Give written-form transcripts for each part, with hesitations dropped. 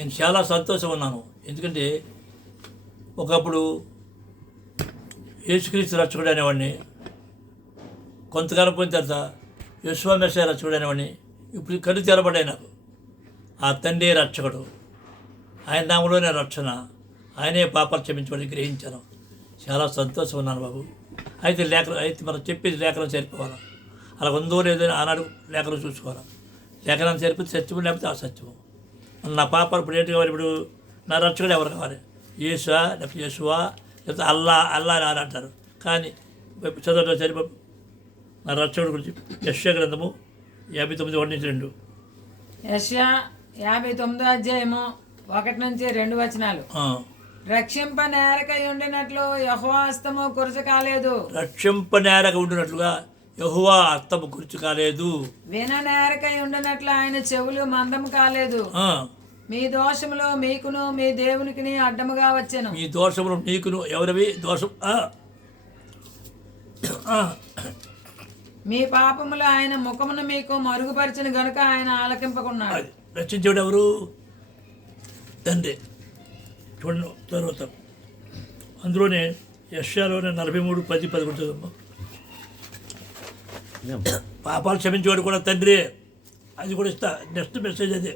నేను చాలా సంతోషం ఉన్నాను. ఎందుకంటే ఒకప్పుడు యేసుక్రీస్తు రక్షకుడు అనేవాడిని, కొంతకాలం పోయిన తర్వాత యశ్వామెస్స రక్షకుడు అనేవాడిని. ఇప్పుడు కళ్ళు తెరబడ్డాయి నాకు. ఆ తండ్రి రక్షకుడు, ఆయన నామలోనే రక్షణ, ఆయనే పాపాలు క్షమించమని గ్రహించాను. చాలా సంతోషం ఉన్నాను బాబు. అయితే మనం చెప్పేది లేఖనం సరిపోవాలి. అలా ఉందో లేదో ఆనాడు లేఖనం చూసుకోవాలి. లేఖనం సరిపోతే సత్యము, లేకపోతే అసత్యము. నా పాపాలు ఇప్పుడు ఏంటి కావాలి? ఇప్పుడు నా రక్షకుడు ఎవరు కావాలి? యేసువా, లేకపోతే యేసువా, లేకపోతే అల్లా అని అంటారు. కానీ చదవడం సరిపో. నా రక్షకుడు గురించి యెషయా గ్రంథము 59:1-2. యెషయా 59 1-2 రక్షింపనేరకై ఉండినట్లు యెహోవా హస్తము కురుచు కాలేదు. రక్షింపనేరక ఉండినట్లుగా యెహోవా హస్తము కురుచు కాలేదు. విననేరకై ఉండినట్లు ఆయన చెవులు మందము కాలేదు. మీ దోషములు మీకును మీ దేవునికి అడ్డముగా వచ్చెను. మీ దోషములు నీకును ఎవరివి దోషం? మీ పాపములు ఆయన ముఖమును మీకు మరుగుపరిచిన గనుక ఆయన ఆలకింపకున్నాడు. రక్షించేవాడు ఎవరు? తండ్రి. చూడండి తర్వాత అందులోనే యెషయాలోనే 43:10-11. పాపాలు క్షమించేవాడు కూడా తండ్రి. అది కూడా ఇస్తా. నెక్స్ట్ మెసేజ్ అదే.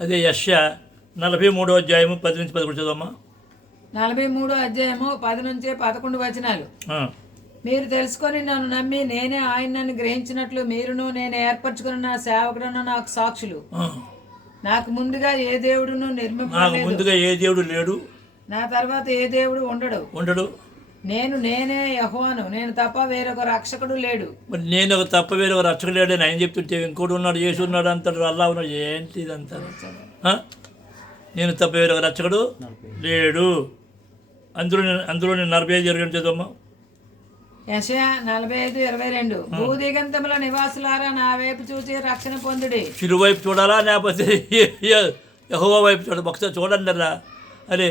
అదే యెషయా 43:10-11 చదవమ్మా. 43:10-11 మీరు తెలుసుకొని నన్ను నమ్మి నేనే ఆయనను గ్రహించినట్లు మీరును నేను ఏర్పరచుకున్న నా సేవకుడును నాకు సాక్షులు. నాకు ముందుగా ఏ దేవుడును దేవుడు లేడు, నా తర్వాత ఏ దేవుడు ఉండడు. నేనే యెహోవాను, నేను తప్ప వేరొక రక్షకుడు లేడు. మరి నేను ఒక తప్ప వేరొక రక్షకుడు లేడు అని ఆయన చెప్తుంటే ఇంకోటి ఉన్నాడు, యేసు ఉన్నాడు అంటాడు, అల్లా ఉన్నాడు. ఏంటి ఇదంతా? నేను తప్ప వేరొక రక్షకుడు లేడు. అందులో 45:20 చదవమ్మా. యెషయా 45:22 భూదిగంతముల నివాసులారా నా వైపు చూసి రక్షణ పొందుడి. శిలువ వైపు చూడాలా, లేకపోతే యెహోవా వైపు చూడాలి? ఒకసారి చూడండి రా. అరే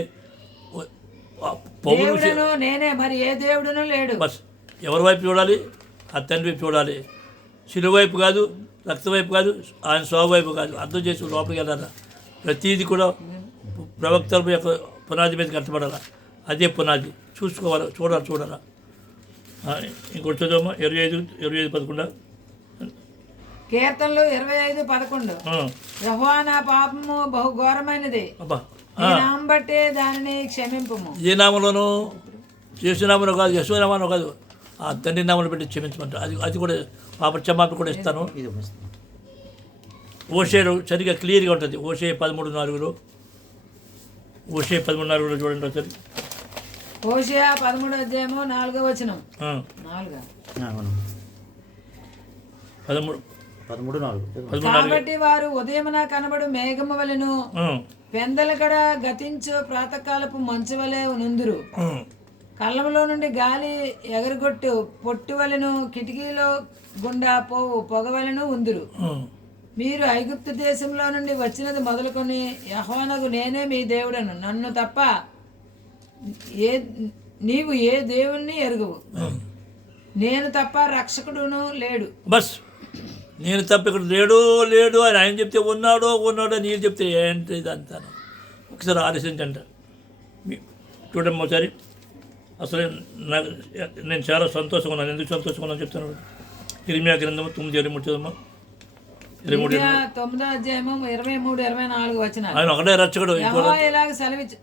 దేవుడును నేనే, మరి ఏ దేవుడును లేడు. బస్ ఎవరి వైపు చూడాలి? ఆ తండ్రి వైపు చూడాలి. శిలువ వైపు కాదు, రక్త వైపు కాదు, ఆయన స్వ వైపు కాదు. అర్థం చేసి లోపలికి వెళ్ళాలా. ప్రతీది కూడా ప్రవక్తల యొక్క పునాది మీద కట్టబడాలా. అదే పునాది. చూడాలా. ఇంకోటి చదవమ్మా. 25:11 కీర్తనలు 25:11 యెహోవా నా పాపము బహు ఘోరమైనది, నీ నామం బట్టి దానిని క్షమింపుము. ఏ నామంలోనూ? యేసునామంలో కాదు, యెహోవానామంలో కాదు, ఆ తండ్రి నామాన్ని పెట్టి క్షమించమంటారు. అది కూడా పాప క్షమాపణ కూడా ఇస్తాను. ఓషేలో సరిగ్గా క్లియర్గా ఉంటుంది. ఓషే 13:4 చూడండి ఒకసారి. హోషేయ 13:4 కాబట్టి వారు ఉదయమున కనబడు మేఘము వలెను పెందలకడ గతించు ప్రాతకాలపు మంచు వలె నుందురు. కళ్ళములో నుండి గాలి ఎగరగొట్టు పొట్టు వలెను కిటికీలో గుండా పోవు పొగవలను ఉందురు. మీరు ఐగుప్తు దేశంలో నుండి వచ్చినది మొదలుకొని యెహోవానగు నేనే మీ దేవుడను, నన్ను తప్ప నీవు ఏ దేవుణ్ణి ఎరుగవు, నేను తప్ప రక్షకుడును లేడు. బస్ నేను తప్ప ఇక్కడ లేడు అని ఆయన చెప్తే ఉన్నాడో నేను చెప్తే ఏంటి ఇదంతా? ఒకసారి ఆలోచించండి. చూడమ్మా ఒకసారి. అసలు నేను చాలా సంతోషంగా ఉన్నాను. ఎందుకు సంతోషంగా ఉన్నాను చెప్తాను. ఇర్మియా గ్రంథము 9:23 చదవమ్మా. 9:23-24 ఆయన ఒకటే రక్షకుడు. ఇలాగ సెలవిచ్చు,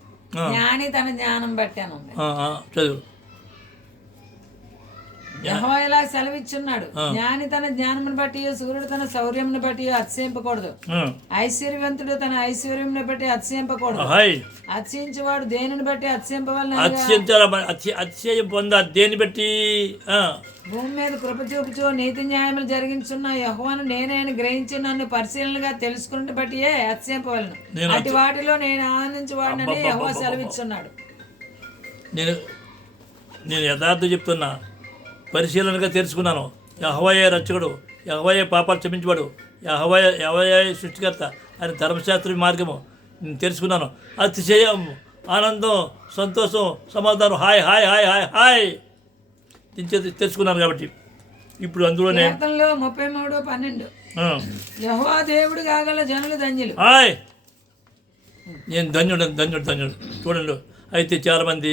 జ్ఞాని తన జ్ఞానం బట్టాను. చదువు. యెహోవా ఇలా సెలవిచ్చున్నాడు, జ్ఞాని తన జ్ఞానమును బట్టి, సూర్యుడు తన శౌర్యమును బట్టి అతిశయింపకూడదు, ఐశ్వర్యవంతుడు తన ఐశ్వర్యమును బట్టి అతిశయింపకూడదు. అతిశయించేవాడు దేనిని బట్టి అతిశయింపవలన? అతిశయం పొందా దేని బట్టి? భూమి మీద కృప చూపుచు నీతి న్యాయములు జరిగించున్న యెహోవాను నేనే అని గ్రహించి నన్ను పరిశీలనగా తెలుసుకున్నట్టు బట్టి అతిశయింపవలను. అటు వాటిలో నేను ఆనందించేవాడినని యెహోవా సెలవిచ్చున్నాడు. నేను యథార్థం చెప్తున్నా. పరిశీలనగా తెలుసుకున్నాను. యెహోవాయే రక్షకుడు, యెహోవాయే పాపాలు క్షమించబడు, యెహోవాయే సృష్టికర్త అని ధర్మశాస్త్ర మార్గము నేను తెలుసుకున్నాను. అతిశయం, ఆనందం, సంతోషం, సమాధానం, hi hi hi hi hi తెలుసుకున్నాను. కాబట్టి ఇప్పుడు అందులోనే కీర్తనలు 33:12 యెహోవా దేవుడు కాగల జనులు ధన్యులు. హాయ్ నేను ధన్యుడు చూడండి. అయితే చాలామంది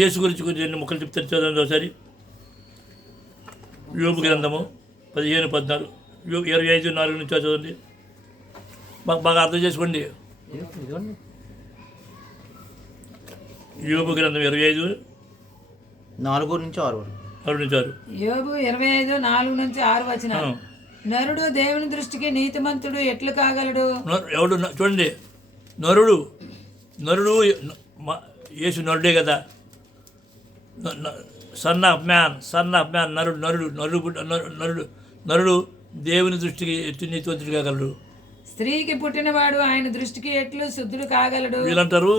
యేసు గురించి కొంచెం 2 ముక్కలు చెప్తారు, చదవండి ఒకసారి. యోబు గ్రంథము 15:14, 25:4 నుంచి చదవండి. బాగా అర్థం చేసుకోండి. యోబు గ్రంథం 25:4 నుంచి 6 యోబు 25:4-6 నరుడు దేవుని దృష్టికి నీతిమంతుడు ఎట్లు కాగలడు? ఎవడు చూడండి, నరుడు యేసు నరుడే కదా. సన్ ఆఫ్ మ్యాన్ నరుడు దేవుని దృష్టికి ఎట్లు నీతివంతుడు కాగలడు? స్త్రీకి పుట్టినవాడు ఆయన దృష్టికి ఎట్లు శుద్ధుడు కాగలడు? వీళ్ళంటారు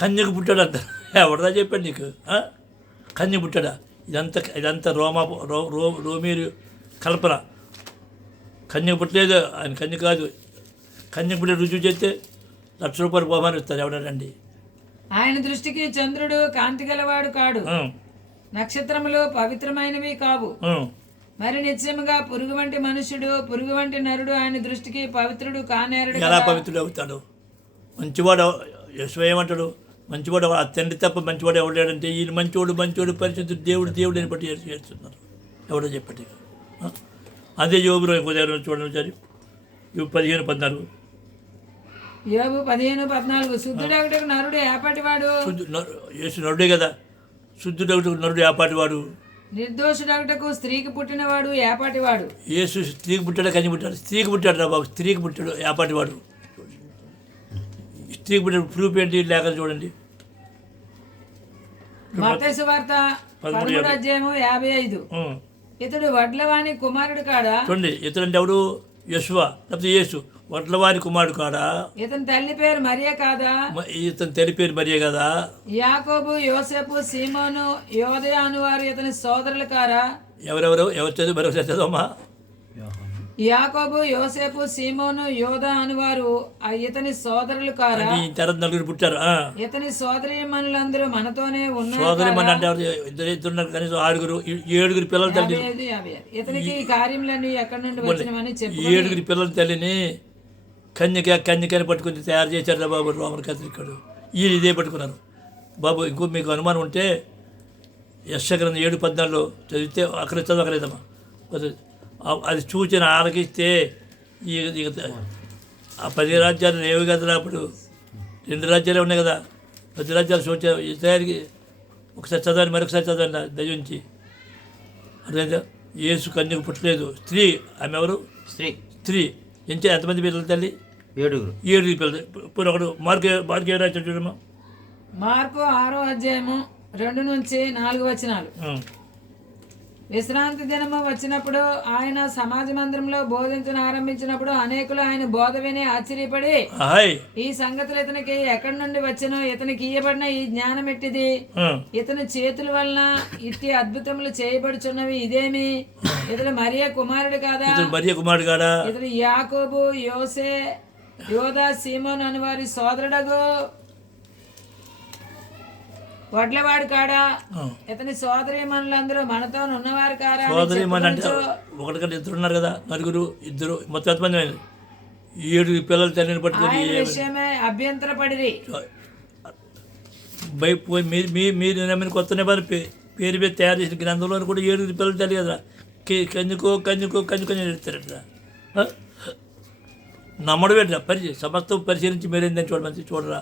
కన్యకు పుట్టాడు అంటారు. ఎవడదా చెప్పాడు నీకు? కన్య పుట్టాడా? ఇదంతా రోమీరు కల్పన. కన్యకు పుట్టలేదు, ఆయన కన్య కాదు. కన్యకు పుట్టే రుజువు చేస్తే ₹1,00,000 బహుమానం ఇస్తారు ఎవడండి. ఆయన దృష్టికి చంద్రుడు కాంతి గలవాడు కాడు, నక్షత్రములు పవిత్రమైనవి కావు. మరి నిశ్చయముగా పురుగు వంటి మనుష్యుడు, పురుగు వంటి నరుడు ఆయన దృష్టికి పవిత్రుడు కానేరడు. ఎలా పవిత్రుడు అవుతాడు? మంచివాడు యెషయా ఏమంటాడు? మంచివాడు ఆ తండ్రి తప్ప మంచివాడు ఎవడాడంటే ఈయన మంచివాడు పరిశుద్ధుడు దేవుడు అని బట్టి చేస్తున్నారు. ఎవడో చెప్పండి. అదే యోబులో ఉదయం చూడండి సరే. యోబు 15:14. యోబు 15:14 శుద్ధుడొకటకు నరుడు ఏపాటివాడు? యేసు నరుడే కదా. శుద్ధుడొకటకు నరుడు ఏపాటివాడు? నిర్దోషుడొకటకు స్త్రీకి పుట్టినవాడు ఏపాటివాడు? యేసు స్త్రీకి పుట్టాడు, కన్య పుట్టాడు. స్త్రీకి పుట్టాడు రా బాబు, స్త్రీకి పుట్టాడు ఏపాటివాడు? స్త్రీకి పుట్టాడు ప్రూఫ్ ఏంటి? లేక చూడండి. మత్తయి సువార్త 13:55 ఇతడు వడ్లవాని కుమారుడు కాడా? చూడండి, ఇతడు అంటే ఎవడు? యెషువా లేకపోతే యేసు వడ్లవాని కుమారుడు కాడా? ఇతని తల్లి పేరు మరియ కాదా? ఇతని తల్లి పేరు మరియ కదా. యాకోబు, యోసేపు, సీమోను, యోదయ అనువారు ఇతని సోదరులు కారా? ఎవరు చదువు మరొకసారి చదవమ్మా. యాకోబు, యోసేపు, సీమోను, యోద అనువారు ఇతని సోదరులు కారా? తర్వాత 4 పుట్టారు. ఇతని సోదరీమణులందరూ మనతోనే ఉన్నారు. సోదరిమణి అంటే ఇద్దరు కనీసం 6, 7 పిల్లల తల్లి. ఇతనికి ఈ కార్యములన్నీ ఎక్కడి నుండి వచ్చినవని చెప్పు. 7 పిల్లల తల్లిని కన్యకని పట్టుకుని తయారు చేశారు బాబు రోమన్ కత్రికాడు. ఈయన ఇదే పట్టుకున్నారు బాబు. ఇంకో మీకు అనుమానం ఉంటే యెషయా గ్రంథం 7:14 చదివితే అక్కడ చదవకలేదమ్మా. అది సూచన ఆలకిస్తే ఆ 10 రాజ్యాలు లేవు కదా. అప్పుడు 2 రాజ్యాలే ఉన్నాయి కదా. 10 రాజ్యాలు సూచన ఇజ్రాయెల్కి ఒకసారి చదవండి, మరొకసారి చదవండి దయించి. అర్థమైందా? యేసు కన్యకు పుట్టలేదు. స్త్రీ. ఆమె ఎవరు? స్త్రీ. ఎంతమంది పిల్లలు తల్లి? 7 పిల్లలు. ఇప్పుడు ఒకడు మార్కు ఏ రాజ్యం చూడమ్మా. మార్కు 6:2-4 విశ్రాంతి దినము వచ్చినప్పుడు ఆయన సమాజ మందిరంలో బోధించను ఆరంభించినప్పుడు అనేకులు ఆయన బోధ విని ఆశ్చర్యపడి ఈ సంగతులు ఇతనికి ఎక్కడి నుండి వచ్చినో, ఇతనికి ఇయ్యబడిన ఈ జ్ఞానం ఎట్టిది, ఇతని చేతుల వలన ఇట్టి అద్భుతములు చేయబడుచున్నవి ఇదేమి, ఇతడు మరియ కుమారుడు కాదా? ఇతడు యాకోబు, యోసే, యోదా, సీమోను అని వారి సోదరుడగు వడ్లవాడు కాడా? ఇతని సోదరీమణులందరూ మనతో ఉన్నవారు కారా? సోదరీమణి అంటే ఒకటి కంటే 2 ఉన్నారు కదా. 4, 2 మొత్తం ఎంతమంది? 7 పిల్లలు తల్లిని పట్టుకుని విషయమే అభ్యంతరపడిరి. మీరు నమ్మిన కొత్త నిబంధన పేరు మీద తయారు చేసిన గ్రంథంలో కూడా 7 పిల్లలు తల్లి కదా. కన్నుకో ఎడతారట. నమ్మడం ఏంటా? సమస్తం పరిశీలించి మీరేందని చూడమంది చూడరా.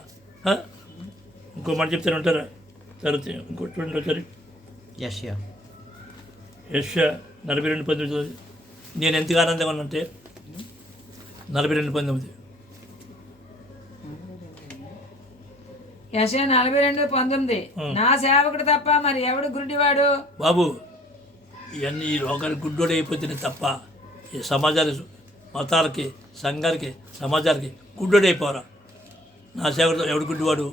ఇంకో మాట చెప్తాను ఉంటారా? తర్వాత ఇంకో చూడండి ఒకసారి. యెషయా 42:19. నేను ఎంతగా ఆనందంగా ఉన్నానంటే 42:19. యెషయా 42:19 నా సేవకుడు తప్ప మరి ఎవడు గుడ్డివాడు? బాబు ఇవన్నీ ఈ లోకానికి గుడ్డోడు అయిపోతున్నాయి తప్ప ఈ సమాజానికి, మతాలకి, సంఘాలకి, సమాజానికి గుడ్డోడు అయిపోరా. నా సేవకుడు ఎవడు గుడ్డివాడు?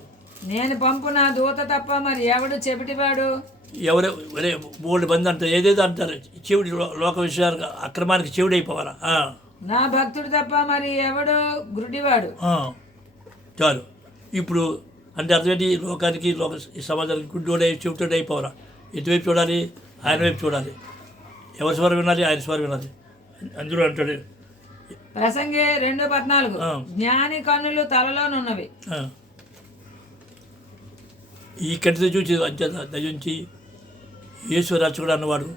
నేను పంపు నా దూత తప్ప మరి ఎవడు చెవిటివాడు? ఎవరు బోల్డ్ మంది అంటారు, ఏదేదో అంటారు. చెవిడి లోక విషయానికి, అక్రమానికి చెవిడి అయిపోవాలా. నా భక్తుడు తప్ప మరి ఎవడు గుడ్డివాడు? చాలు. ఇప్పుడు అంటే అర్థమేంటి? లోకానికి, ఈ సమాజానికి గుడ్డోడై చెవిటోడు అయిపోవాలా. ఎటువైపు చూడాలి? ఆయన వైపు చూడాలి. ఎవరి స్వరం వినాలి? ఆయన స్వరం వినాలి. అందులో అంటాడు ప్రసంగి 2:14 ఆ. జ్ఞాని కన్నులు తలలోనున్నవి. ఈ కంటితో చూసి అంచేత దయించి యేసు రక్షకుడు అన్నవాడు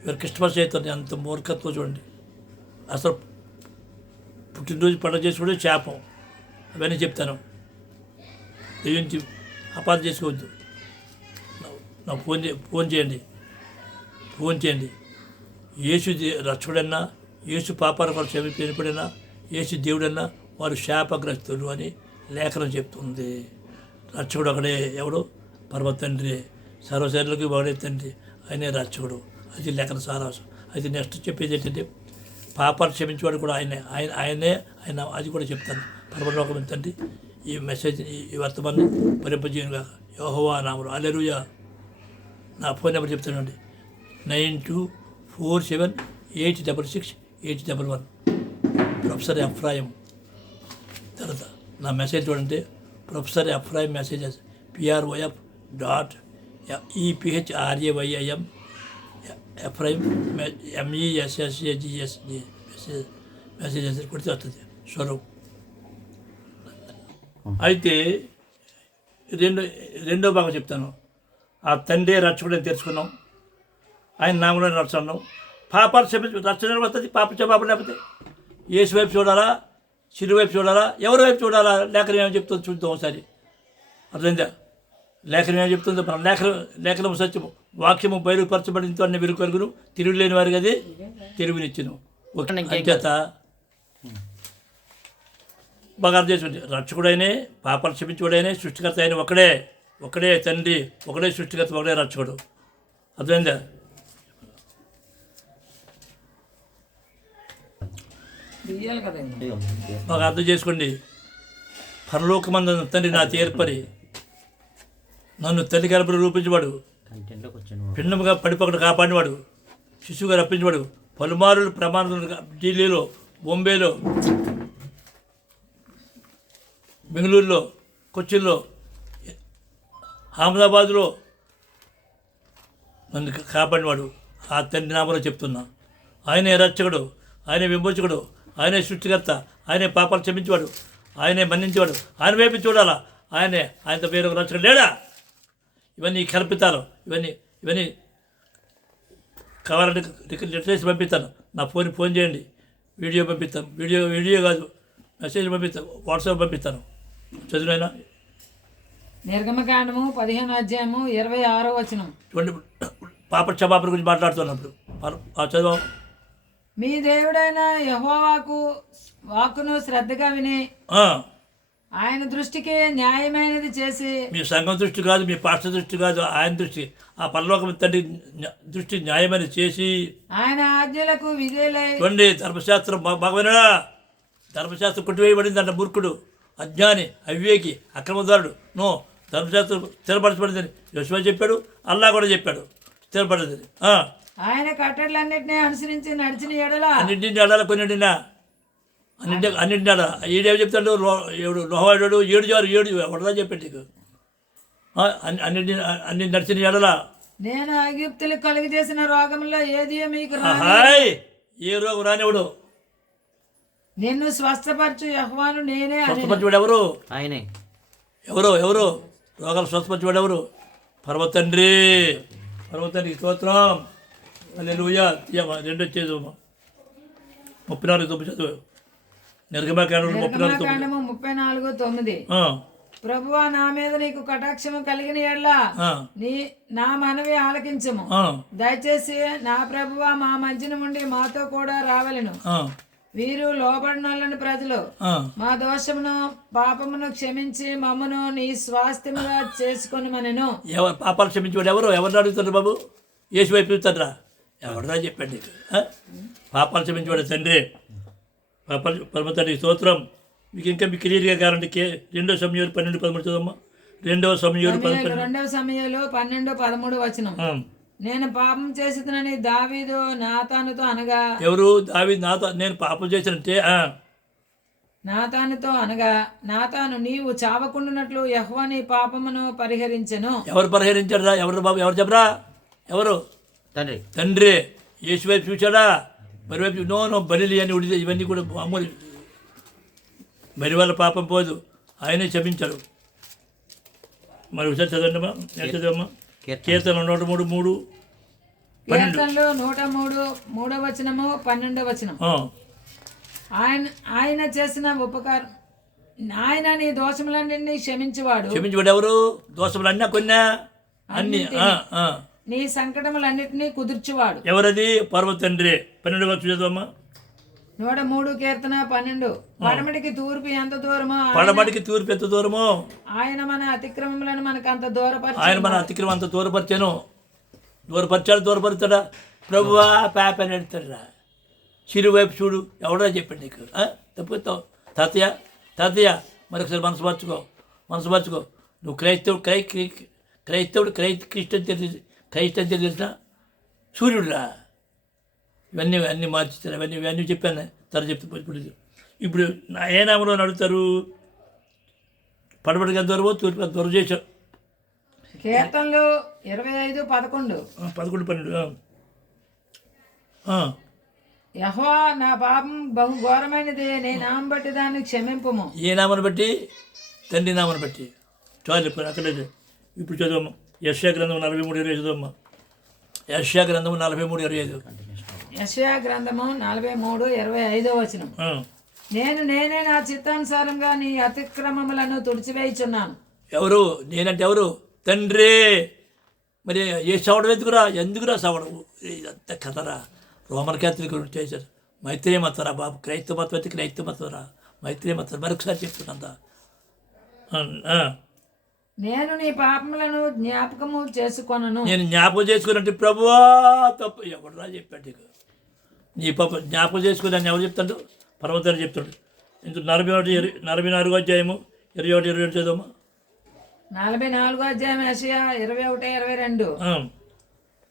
ఇవాళ క్రిస్మస్ చేస్తుంది. అంత మూర్ఖత్వం చూడండి. అసలు పుట్టినరోజు పండుగ చేసుకోవడం శాపం. అవన్నీ చెప్తాను. దయించి అపార్థం చేసుకోవద్దు. నాకు ఫోన్ చేయండి. యేసు రక్షకుడన్నా, యేసు పాపాల కొరకు క్షమింపడినా, యేసు దేవుడన్నా వారు శాపగ్రస్తులు అని లేఖనం చెప్తుంది. రక్షకుడు ఒకడే. ఎవడు? పరమ తండ్రి. సర్వశరీరులకు ఒకడే తండ్రి. ఆయనే రక్షకుడు. అది లేఖన సారాంశం. అది నెక్స్ట్ చెప్పేది ఏంటంటే పాపాలు క్షమించేవాడు కూడా ఆయనే. అది కూడా చెప్తాను. పరమలోకం తండ్రి ఈ మెసేజ్ ఈ వర్తమాన్ని పరిపజేయను కాక యెహోవా నామములో హల్లెలూయా. నా ఫోన్ నెంబర్ చెప్తానండి 9247866811. Professor Ephraim. తర్వాత నా మెసేజ్ చూడండి. Professor Ephraim messages PROF.EPHRAYIM Ephraim MESSAGS messages కొడితే వస్తుంది స్వరూప్. అయితే రెండో భాగం చెప్తాను. ఆ తండ్రి రక్షకుడని తెలుసుకున్నాం. ఆయన నామములో నడుచున్నాం. పాపాలు రక్షణ వస్తుంది. పాపం లేకపోతే యేసు వైపు చూడాలా, శిలువ వైపు చూడాలా, ఎవరి వైపు చూడాలా? లేఖనం ఏమని చెప్తుందో చూద్దాం ఒకసారి. అర్థమైందా? లేఖనం ఏమని చెప్తుందో మనం లేఖనం సత్యము వాక్యము బయలుపరచబడింతో అన్ని వెలుకరుగును తిరుగులేని వారికి అది తిరుగునిచ్చును. అంచేత బాగా అర్థం చేసుకోండి. రక్షకుడైనే, పాపాలు క్షమించుకోడైనే, సృష్టికర్త అయిన ఒకడే తండ్రి, ఒకడే సృష్టికర్త, ఒకడే రక్షకుడు. అర్థమైందా? బాగా అర్థం చేసుకోండి. పరలోకమందున్న తండ్రి నా ఏర్పరి నన్ను తల్లి గర్భంలో రూపించబడు, పిండముగా పడిపోకుండా కాపాడినవాడు, శిశువుగా రప్పించబడు, పలుమారులు ప్రమాణాలు ఢిల్లీలో, బొంబేలో, బెంగళూరులో, కొచ్చిన్లో, అహ్మదాబాద్లో నన్ను కాపాడినవాడు ఆ తండ్రి నామలో చెప్తున్నా. ఆయనే రక్షకుడు, ఆయనే విమోచకుడు, ఆయనే సృష్టికర్త, ఆయనే పాపాలు క్షమించేవాడు, ఆయనే మన్నించేవాడు. ఆయన వైపు చూడాలా. ఆయనతో వేరొక రక్షకుడు లేడా? ఇవన్నీ కల్పితాలు. ఇవన్నీ కావాలంటే లిటరేసి పంపిస్తాను. నా ఫోన్ చేయండి, వీడియో పంపిస్తాను. వీడియో కాదు, మెసేజ్ పంపిస్తాను, వాట్సాప్ పంపిస్తాను. చదివినైనా నిర్గమకాండము 15:26 చూడండి. పాప క్షమాపణ గురించి మాట్లాడుతున్నప్పుడు చదువు. మీ దేవుడైన యెహోవాకు వాక్కును శ్రద్ధగా విని ఆయన దృష్టికి న్యాయమైనది చేసి, మీ సంఘం దృష్టి కాదు, మీ పాస్టర్ దృష్టి కాదు, ఆయన దృష్టి, ఆ పరలోకం తండ్రి దృష్టి న్యాయమైనది చేసి ఆయన ఆజ్ఞలకు విధేయులై. చూడండి, ధర్మశాస్త్రం భగవనా, ధర్మశాస్త్రం కొట్టివేయబడింది అంట. మూర్ఖుడు, అజ్ఞాని, అవివేకి, అక్రమదారుడు. ధర్మశాస్త్రం స్థిరపరచబడిందని యోషువ చెప్పాడు, అల్లా కూడా చెప్పాడు స్థిరపడింది. ఆయన కట్టడలన్నింటినీ అనుసరించి నడిచిన ఎడల, అన్నింటినీ నడాల, కొన్నింటినా అన్నింటి నడ. ఈడేమి చెప్తాడు? లోహవాడు 7 వడదా చెప్పాడు నీకు. అన్ని నడిచిన ఎడల నేను ఐగుప్తులకు కలుగు చేసిన రోగంలో ఏది మీకు ఏ రోగం రానివాడు. నిన్ను స్వస్థపరచు యెహోవాను నేనే. స్వస్థపరచువాడు ఎవరు? ఆయనే. ఎవరు రోగాలు స్వస్థపరచువాడు ఎవరు? పర్వతండ్రి. పర్వతండ్రికి స్తోత్రం. హల్లెలూయా. 2 వచ్చేది 34 చదువు. నిర్గమకాండము 34:9. ప్రభువా, నా మీద నీకు కటాక్షము కలిగిన ఎడల నా మనవి ఆలకించము. దయచేసి నా ప్రభువా మా మధ్యన ఉండి మాతో కూడా రావలెను. వీరు లోబడినోళ్ళని ప్రజలు మా దోషమును పాపమును క్షమించి మమ్మను నీ స్వాస్థ్యముగా చేసుకొని మనను. ఎవరు పాపాలు క్షమించేవాడు? ఎవరు అడుగుతారు బాబు? యేసు వైపు చూస్తారా? ఎవడరా చెప్పండి నీకు? పాపాలు క్షమించేవాడు తండ్రి. పరమ తండ్రి స్తోత్రం. మీకు ఇంకా మీకు క్లియర్గా కావాలంటే 2 సమూయేలు 12:13 చదవమ్మా. 2 సమూయేలు 12:13. నేను పాపం చేసినని దావీదు నాతానుతో అనగా. ఎవరు? దావీదు నేను పాపం చేసినంటే నాతానుతో అనగా, నాతాను నీవు చావకుండానట్లు యెహోవా నీ పాపమును పరిహరించెను. ఎవరు పరిహరించారా? ఎవరు బాబు? ఎవరు చెప్పరా? ఎవరు? తండ్రి. యేసు వైపు చూశాడా? మరి వైపు నో బలి అని ఉడితే ఇవన్నీ కూడా మామూలు. మరి వాళ్ళ పాపం పోదు, ఆయనే క్షమించాడు. మరి ఒకసారి చదవండిమా, చదవమ్మా. కీర్తన 103:3, 12. కీర్తనలు 103 3వ వచనము 12వ వచనం. ఆయన చేసిన ఉపకారం, ఆయన నీ దోషములన్నింటినీ క్షమించేవాడు. ఎవరు? దోషములు అన్నా కొన్నా అన్ని నీ సంకటములన్నిటినీ కుదుర్చువాడు. ఎవరది? పరమ తండ్రి. 12వ వచనం చదవమ్మా. 103 కీర్తన 12. పడమటికి తూర్పు ఎంత దూరమో, పడమటికి తూర్పు ఎంత దూరమో ఆయన మన అతిక్రమములను మనకు అంత దూరపరిచాడు. ఆయన మన అతిక్రమం అంత దూరపరిచాను. దూరపరిచాడా? ప్రభువా పాప అని ఎడతాడా? చిరు వైపు చూడు, ఎవడో చెప్పండి నీకు? తప్పుతావు తాతయ్య మరొకసారి మనసు మార్చుకో. నువ్వు క్రైస్తవుడు క్రైస్ట్ తెలిసిన సూర్యుడురా. ఇవన్నీ మార్చుతారు. ఇవన్నీ చెప్పాను. ఇప్పుడు ఏ నామలో అడుగుతారు? పడబడిగా దూరమో తూర్పు దూరం చేశాం. కీర్తనలు 25:11. 11:12. యెహోవా నా పాపం బహు ఘోరమైనది, నీ నామం బట్టి దాన్ని క్షమింపుము. ఏ నామను బట్టి? తండ్రి నామను బట్టి. చాలు అక్కడే. ఇప్పుడు చదవమ్మా. యెషయా గ్రంథం 43:25 చదవమ్మా. యెషయా గ్రంథం 43:25. యెషయా గ్రంథము 43:25 వచనం. నేనే నా చిత్తానుసారంగా నీ అతిక్రమములను తుడిచివేయుచున్నాను. ఎవరు? నేనంటే ఎవరు? తండ్రి. మరి ఏ సవడం ఎందుకురా సవడం? ఇదంతా కథరా. రోమన్ క్యాథలిక్ చేశారు. మైత్రేయ మతరా బాబు. క్రైస్తవ మతం అయితే క్రైస్తవ మతరా, మైత్రేయ మతం. మరొకసారి చెప్తున్నా. నేను నీ పాపములను జ్ఞాపకము చేసుకొనను. నేను జ్ఞాపకం చేసుకున్నట్టు ప్రభువా తప్పు ఎవడరా చెప్పాడు? నీ పాప జ్ఞాపకం చేసుకుని ఎవరు చెప్తాడు? పర్వతాలు చెప్తాడు. ఇందుకు 44వ అధ్యాయము 21-22 చదవమ్మా. 44వ అధ్యాయం యెషయా 21-22.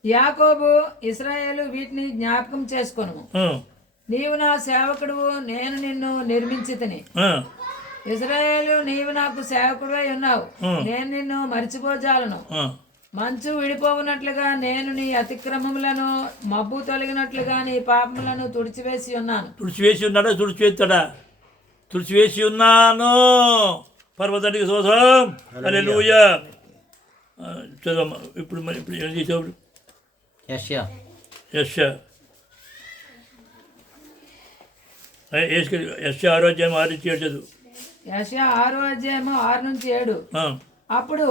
యాకోబు ఇశ్రాయేలు వీటిని జ్ఞాపకం చేసుకొను. నీవు నా సేవకుడు, నేను నిన్ను నిర్మించితిని. ఇశ్రాయేలు నీవు నాకు సేవకుడివై ఉన్నావు, నేను నిన్ను మరిచిపోజాలను. మంచు విడిపోవునట్లుగా నేను నీ అతిక్రమములను, మబ్బు తొలగినట్లుగా నీ పాపములను తుడిచివేసి ఉన్నాను. తుడిచివేసి ఉన్నాను. పర్వతానికి స్తోత్రం. హల్లెలూయా. చదవమ్మా. ఇప్పుడు ఏం చేసావు? యెషయా 6వ అధ్యాయం 6-7 చదువు. యెషయా 6వ అధ్యాయము 6-7. అప్పుడు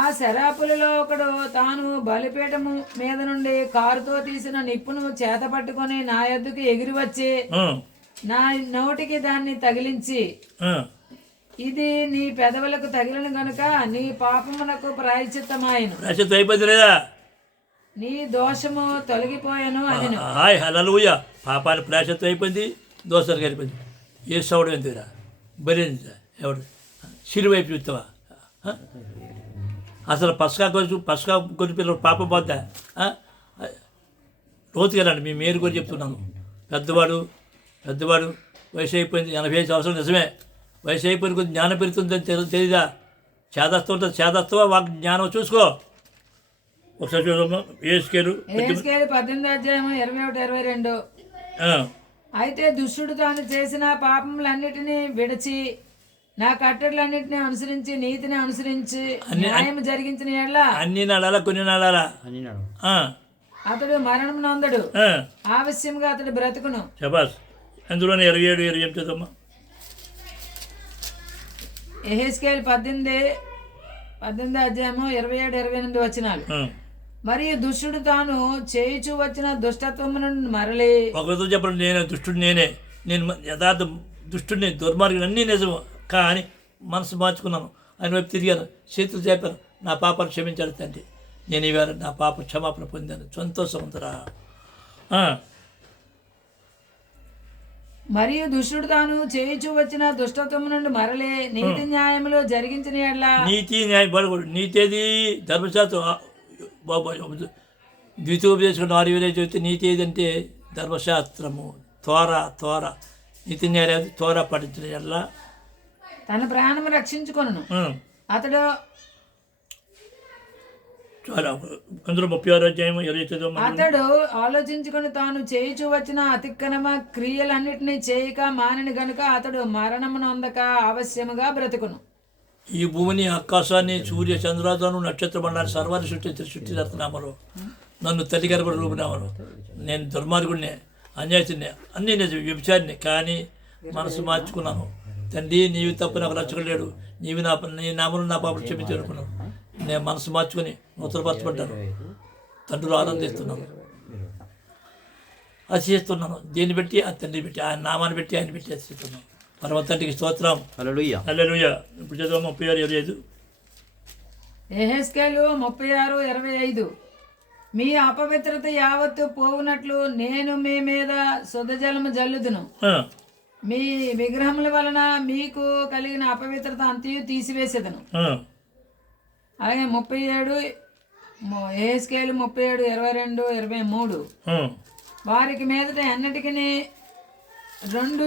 ఆ శరాపులలో ఒకడు తాను బలిపీఠము మీద నుండి కారుతో తీసిన నిప్పును చేత పట్టుకొని నా యొద్దకు ఎగిరి వచ్చి నా నోటికి దాన్ని తగిలించి, ఇది నీ పెదవులకు తగిలిన గనుక నీ పాపమునకు ప్రాయశ్చిత్తమాయెను, నీ దోషము తొలగిపోయాను అని. హల్లెలూయా. పాపానికి ప్రాయశ్చిత్తం అయిపోయింది, దోషాలు కలిపింది. ఏ సౌడు ఎందుకురా? బలిందా? ఎవడు? సిలువైపు చూస్తావా? అసలు పసకా కొన్ని పిల్లలు పాపం పోద్దా? రోజుకి వెళ్ళండి. మీ మేరు కూడా చెప్తున్నాను. పెద్దవాడు వయసు అయిపోయింది, 85 సంవత్సరాలు. నిజమే, వయసు అయిపోయిన కొద్ది జ్ఞానం పెరుగుతుందని తెలీదా? చేదస్తం ఉంటుంది. చేదస్తవా వాక్ జ్ఞానం చూసుకో. ఒకసారి చూడమ్మా. యెహెజ్కేలు 18వ అధ్యాయం 21-22. అయితే దుష్టుడు తాను చేసిన పాపములన్నిటినీ విడిచి నా కట్టడలన్నిటిని అనుసరించి నీతిని అనుసరించి న్యాయం జరిగించిన ఎడల అన్ని నడాలా కొన్ని నడాలా అతడు మరణం నొందడు, ఆవశ్యంగా అతడు బ్రతుకును. శబాస్. అందులోనే 27-28 చదవమ్మా. యెహెజ్కేలు 18వ అధ్యాయము 27-28 వచనాలు. మరియు దుష్టుడు తాను చేయుచు వచ్చిన దుష్టత్వము నుండి మరలి. ఒకరితో చెప్పండి, నేను యథార్థ దుష్టుడిని, దుర్మార్గుని, అన్నీ నిజము. కానీ మనసు మార్చుకున్నాను. ఆయన వైపు తిరిగాను, చేతులు చెప్పాను, నా పాపాలు క్షమించాడు తండ్రి. నేను ఇవాళ నా పాప క్షమాపణ పొందాను. సంతోషవంతురా. మరియు దుష్టుడు తాను చేయుచు వచ్చిన దుష్టత్వము నుండి మరలే నీతి న్యాయములు జరిగించిన ఎడల. నీతి న్యాయం బలగొడు. నీతేది? ధర్మశాస్త్రం. ద్వితీయోపదేశం 4 చెబితే నీతి ఏదంటే ధర్మశాస్త్రము. తోర నీతి న్యాయం తోర పఠించిన ఎడల తన ప్రాణము రక్షించుకొనును. అతడు చాలా అందులో 36 అధ్యాయం 29 అతడు ఆలోచించుకొని తాను చేయుచు వచ్చిన అతిక్రమ క్రియలన్నిటినీ చేయక మానిన గనుక అతడు మరణమును అందక అవశ్యముగా బ్రతుకును. ఈ భూమిని ఆకాశాన్ని సూర్య చంద్రాలను నక్షత్ర మండలాన్ని సర్వాన్ని సృష్టిస్తున్నామరు. నన్ను తల్లి గర్భ రూపునామరు. నేను దుర్మార్గుడినే, అన్యాయస్తుడినే, అన్నీ నేను వ్యభిచారిని. కానీ మనసు మార్చుకున్నాను. తండ్రి నీవు తప్ప నాకు రక్షకుడు నీవు నీ నామను నా పాపలు క్షమించి అనుకున్నాను. నేను మనసు మార్చుకొని నూతనపరచబడ్డాను. తండ్రులు ఆనందిస్తున్నాను, అతిశిస్తున్నాను. దీన్ని బట్టి ఆ తండ్రి పెట్టి ఆయన నామాన్ని పెట్టి ఆయన పెట్టి అతిశిస్తున్నాను. పరమ తండ్రికి స్తోత్రం. హల్లెలూయా. హల్లెలూయా. ఇప్పుడు చదువు 36:25. యెహెజ్కేలు 36:25. మీ అపవిత్రత యావత్తు పోవునట్లు నేను మీ మీద శుద్ధజలము జల్లుదును. మీ విగ్రహముల వలన మీకు కలిగిన అపవిత్రత అంతయు తీసివేసేదను. అలాగే 37 యెహెజ్కేలు 37:22, 23. వారికి మీదట ఎన్నటికి రెండు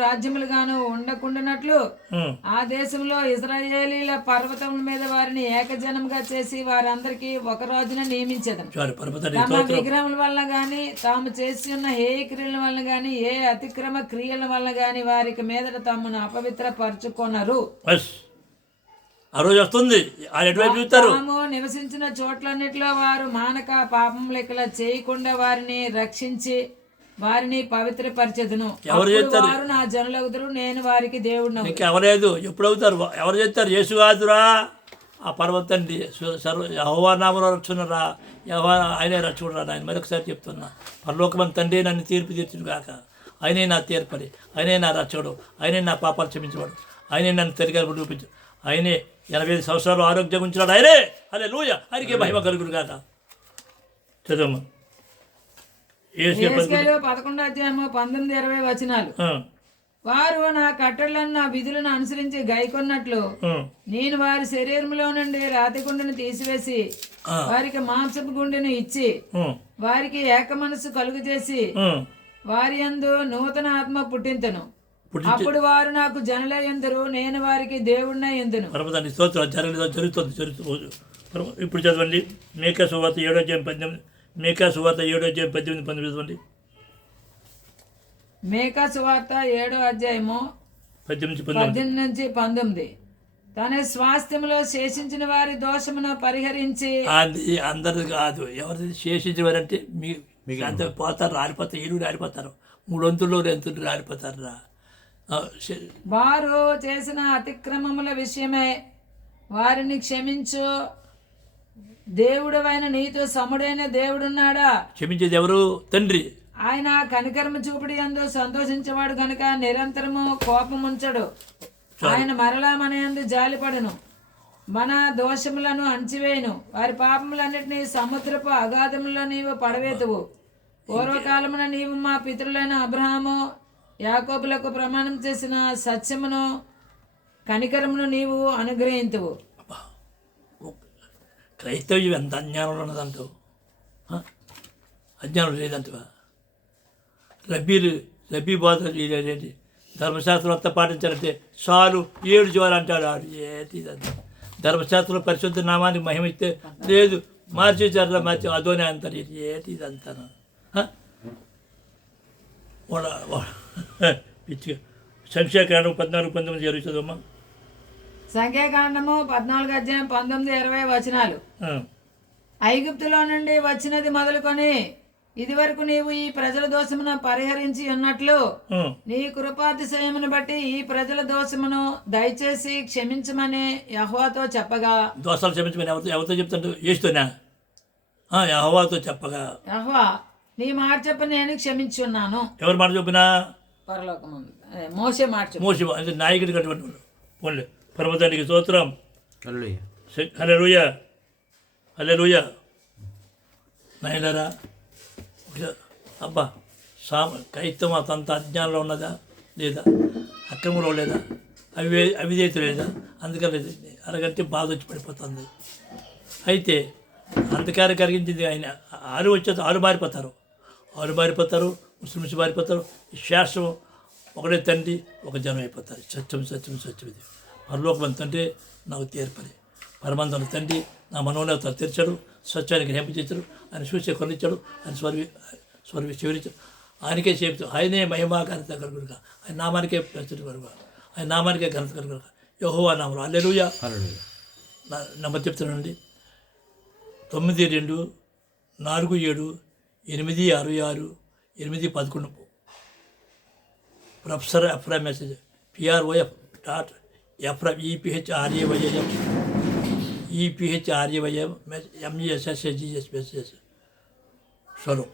రాజ్యములుగాను ఉండకుండానట్లు ఆ దేశంలో ఇశ్రాయేలీల పర్వతముల మీద వారిని ఏకజనముగా చేసి వారందరికీ ఒక రోజున నియమించేదను. తమ విగ్రహముల వలన గాని తాము చేసి ఉన్న ఏ క్రియల వలన గాని ఏ అతిక్రమ క్రియల వలన గాని వారికి మీదట తమను అపవిత్ర పరుచుకొనరు. తాము నివసించిన చోట్లన్నిటిలో వారు మానక పాపం లెక్కల చేయకుండా వారిని రక్షించి వారిని పవిత్రపరిచెదను. వారు నా జనులగుదురు, నేను వారికి దేవుడు. ఇంకెవలేదు. ఎప్పుడు అవుతారు? ఎవరు చేస్తారు? యేసు కాదురా, ఆ పర్వతండి యెహోవా నామములో రక్షణరా, యెహోవా ఆయనే రక్షకుడురా. ఆయన మరొకసారి చెప్తున్నా, పరలోకమంత తండ్రి నన్ను తీర్పు తీర్చును కాక. ఆయనే నా తీర్పరి, ఆయనే నా రక్షకుడు, ఆయనే నా పాపాలు క్షమించబడు, ఆయనే నన్ను తిరిగి చూపించు, ఆయనే 85 సంవత్సరాలు ఆరోగ్యం ఉంచినాడు. ఆయనే హల్లెలూయా, ఆయనకే మహిమ కలుగును కాక. చదవమ్మా. యెహెజ్కేలు 11:19-20. వారు నా కట్టడలను నా విధులను అనుసరించి గైకొన్నట్లు నేను వారి శరీరంలో నుండి రాతి గుండెను తీసివేసి వారికి మాంసపు గుండెను ఇచ్చి వారికి ఏక మనస్సు కలుగు చేసి వారి యందు నూతన ఆత్మ పుట్టింతును. అప్పుడు వారు నాకు జనులై యందురు, నేను వారికి దేవుడినై యందును. జరుగుతుంది. ఇప్పుడు చదవండి. మేకా సువార్త 7:18. మేకా సువార్త 7:18-19 చదవండి. మేకా సువార్త 7:18-19. తన స్వాస్థ్యములో శేషించిన వారి దోషమును పరిహరించి. అందరు కాదు, ఎవరు శేషించిన వారంటే మీకు అంత పోతారు, రాలిపోతారు, ఈడు రాలిపోతారు, 3 వంతులు రాలిపోతారు రా. వారు చేసిన అతిక్రమముల విషయమై వారిని క్షమించు. దేవుడవైన నీతో సముడైన దేవుడున్నాడా? క్షమించేది ఎవరు? తండ్రి. ఆయన కనికరము చూపుడు యందు సంతోషించేవాడు గనుక నిరంతరము కోపముంచడు. ఆయన మరలా మన యందు జాలిపడును, మన దోషములను అణచివేయును. వారి పాపములన్నిటినీ సముద్రపు అగాధములో నీవు పడవేతువు. పూర్వకాలమున నీవు మా పితరులైన అబ్రహాము యాకోబులకు ప్రమాణం చేసిన సత్యమును కనికరమును నీవు అనుగ్రహింతువు. క్రైస్తవ్యం ఎంత అజ్ఞానంలో ఉన్నదంటూ, అజ్ఞానం లేదంటవా? రబ్బీ బాధలు ఏంటి? ధర్మశాస్త్రం అంతా పాటించాలంటే చాలు 7 జ్వాలు అంటాడు ఆడు. ఏంటి ఇదంతా? ధర్మశాస్త్రంలో పరిశుద్ధ నామానికి మహిమ ఇస్తే లేదు, మార్చేసారు, మార్చి అదోనే అంటారు. ఏంటి ఇదంతా? పిచ్చిగా. సంఖ్యాకాండం 14-19 జరుగుతుందమ్మా. సంఖ్యాకాండము 14:19-20. ఐగుప్తులో నుండి వచ్చినది మొదలుకొని ఇది వరకు నీవు ఈ ప్రజల దోషమును పరిహరించి ఉన్నట్లు నీ కృపాతిశయమును బట్టి ఈ ప్రజల దోషమును దయచేసి క్షమించమని యెహోవాతో చెప్పగా. దోషాలు క్షమించమని ఎవరితో చెప్తాడు? యేసుతోనా? యెహోవాతో చెప్పగా, యెహోవా నీ మాట చెప్ప నేను క్షమించున్నాను. ఎవరి మాట చెప్పినా? పరలోకమందు మోషే మాట చెప్పు. మోషే అంటే నాయకుడి కట్టుబడి పోన్లే. పరమతండ్రికి స్తోత్రం. హల్లెలూయా, హల్లెలూయా. నాయనరా, అబ్బా, క్రైస్తవం అంత అజ్ఞానంలో ఉన్నదా లేదా? అక్రమంలో లేదా? అవిధేయత లేదా? అందుకని అరగంటే బాధ వచ్చి పడిపోతుంది. అయితే అంధకారం కలిగించింది ఆయన. ఆరు మారిపోతారు, ముస్లిమ్స్ మారిపోతారు. శాస్త్రం ఒకటే తండ్రి, ఒక జనం అయిపోతారు. సత్యం ఇది. పరలోకం అంటే నాకు తీర్పరి. పరమందున తండ్రి నా మనోనేత తెరిచాడు, సత్యానికి హెంపచేశాడు, ఆయన చూసే కొనిచ్చాడు, ఆయన స్వర్వి చివరించాడు. ఆయనకే చెబుతూ ఆయనే మహిమా ఘనత కలుగునుగా, ఆయన నామానికే ప్రచురి కలుగుగా, ఆయన నామానికే ఘనత కలుగుగా. యెహోవా నామములో హల్లెలూయా. నెంబర్ చెప్తానండి, 9247868811. Professor Ephraim message PROF.EPHRAYM MESSAGES. షలో.